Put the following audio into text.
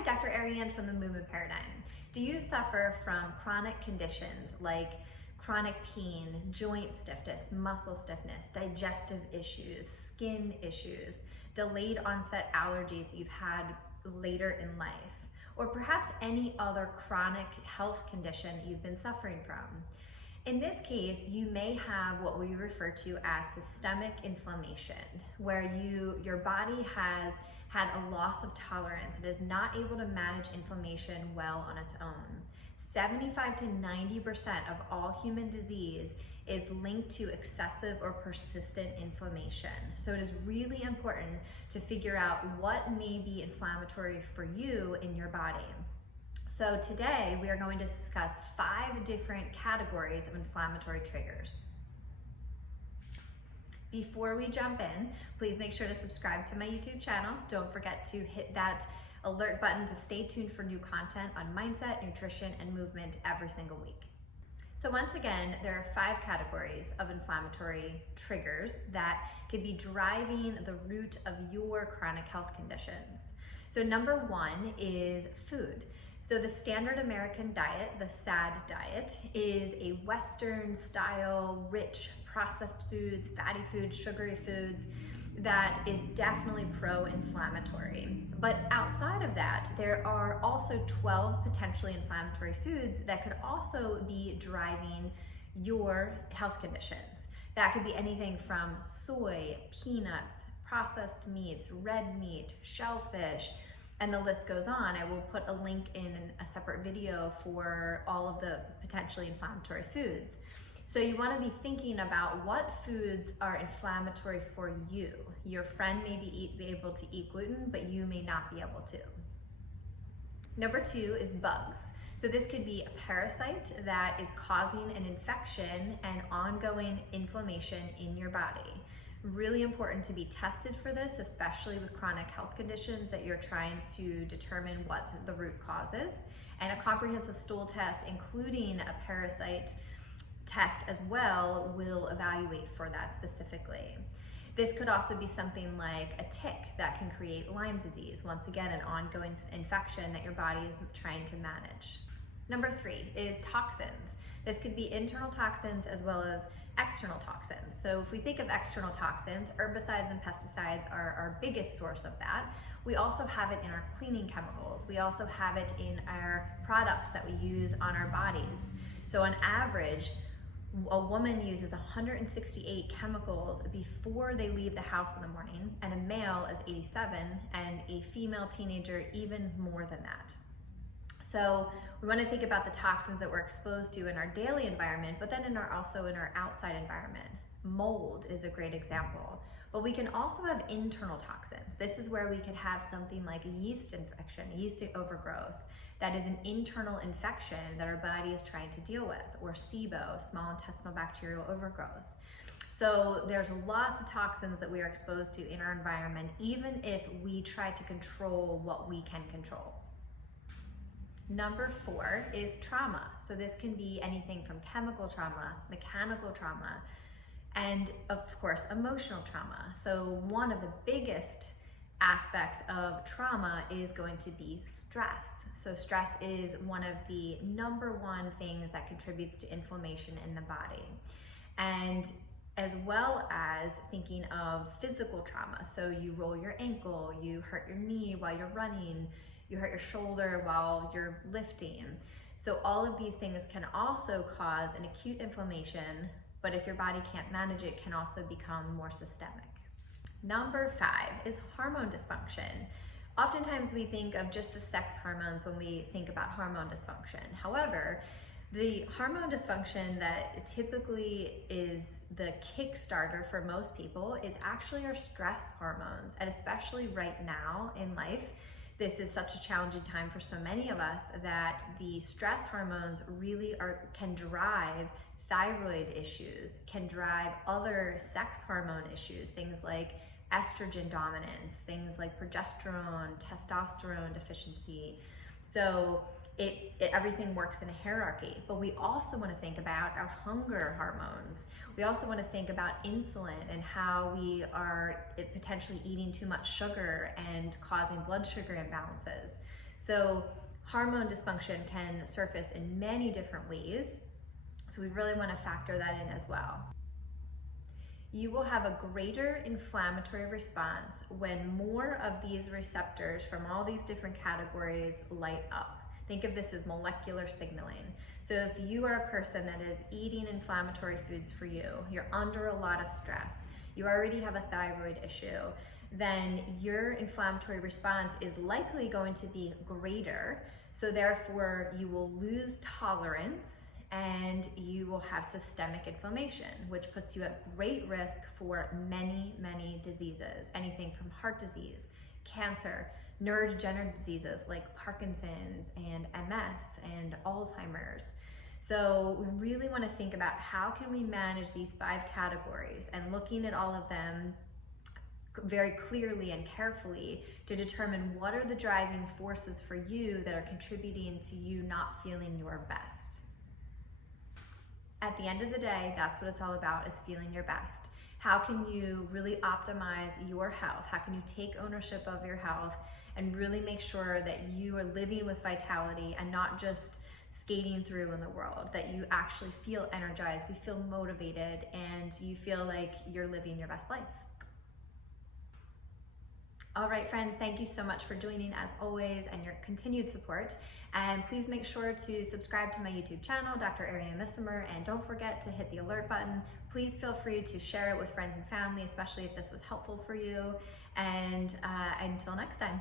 Hi, Dr. Ariane from the Movement Paradigm. Do you suffer from chronic conditions like chronic pain, joint stiffness, muscle stiffness, digestive issues, skin issues, delayed onset allergies that you've had later in life, or perhaps any other chronic health condition that you've been suffering from? In this case, you may have what we refer to as systemic inflammation, where your body has had a loss of tolerance. It is not able to manage inflammation well on its own. 75 to 90% of all human disease is linked to excessive or persistent inflammation. So it is really important to figure out what may be inflammatory for you in your body. So today we are going to discuss 5 different categories of inflammatory triggers. Before we jump in, please make sure to subscribe to my YouTube channel. Don't forget to hit that alert button to stay tuned for new content on mindset, nutrition, and movement every single week. So once again, there are 5 categories of inflammatory triggers that could be driving the root of your chronic health conditions. So number 1 is food. So the standard American diet, the SAD diet, is a Western style, rich, processed foods, fatty foods, sugary foods that is definitely pro-inflammatory. But outside of that, there are also 12 potentially inflammatory foods that could also be driving your health conditions. That could be anything from soy, peanuts, processed meats, red meat, shellfish, and the list goes on. I will put a link in a separate video for all of the potentially inflammatory foods. So you want to be thinking about what foods are inflammatory for you. Your friend may be able to eat gluten, but you may not be able to. Number 2 is bugs. So this could be a parasite that is causing an infection and ongoing inflammation in your body. Really important to be tested for this, especially with chronic health conditions that you're trying to determine what the root cause is. And a comprehensive stool test, including a parasite test as well, will evaluate for that specifically. This could also be something like a tick that can create Lyme disease. Once again, an ongoing infection that your body is trying to manage. Number 3 is toxins. This could be internal toxins as well as external toxins. So if we think of external toxins, herbicides and pesticides are our biggest source of that. We also have it in our cleaning chemicals. We also have it in our products that we use on our bodies. So on average, a woman uses 168 chemicals before they leave the house in the morning, and a male is 87, and a female teenager even more than that. So we want to think about the toxins that we're exposed to in our daily environment, but then also in our outside environment. Mold is a great example, but we can also have internal toxins. This is where we could have something like a yeast infection, yeast overgrowth, that is an internal infection that our body is trying to deal with, or SIBO, small intestinal bacterial overgrowth. So there's lots of toxins that we are exposed to in our environment, even if we try to control what we can control. Number 4 is trauma. So this can be anything from chemical trauma, mechanical trauma, and of course, emotional trauma. So one of the biggest aspects of trauma is going to be stress. So stress is one of the number 1 things that contributes to inflammation in the body. And as well as thinking of physical trauma. So you roll your ankle, you hurt your knee while you're running, you hurt your shoulder while you're lifting. So all of these things can also cause an acute inflammation, but if your body can't manage it, can also become more systemic. Number 5 is hormone dysfunction. Oftentimes we think of just the sex hormones when we think about hormone dysfunction. However, the hormone dysfunction that typically is the kickstarter for most people is actually our stress hormones, and especially right now in life, this is such a challenging time for so many of us that the stress hormones really can drive thyroid issues, can drive other sex hormone issues, things like estrogen dominance, things like progesterone, testosterone deficiency. So everything works in a hierarchy, but we also want to think about our hunger hormones. We also want to think about insulin and how we are potentially eating too much sugar and causing blood sugar imbalances. So hormone dysfunction can surface in many different ways. So we really want to factor that in as well. You will have a greater inflammatory response when more of these receptors from all these different categories light up. Think of this as molecular signaling. So if you are a person that is eating inflammatory foods for you, you're under a lot of stress, you already have a thyroid issue, then your inflammatory response is likely going to be greater. So therefore you will lose tolerance and you will have systemic inflammation, which puts you at great risk for many, many diseases, anything from heart disease, cancer, neurodegenerative diseases like Parkinson's and MS and Alzheimer's. So we really want to think about how can we manage these 5 categories, and looking at all of them very clearly and carefully to determine what are the driving forces for you that are contributing to you not feeling your best. At the end of the day, that's what it's all about, is feeling your best. How can you really optimize your health? How can you take ownership of your health and really make sure that you are living with vitality and not just skating through in the world, that you actually feel energized, you feel motivated, and you feel like you're living your best life. All right, friends, thank you so much for joining as always and your continued support. And please make sure to subscribe to my YouTube channel, Dr. Ariane Missimer, and don't forget to hit the alert button. Please feel free to share it with friends and family, especially if this was helpful for you. And until next time.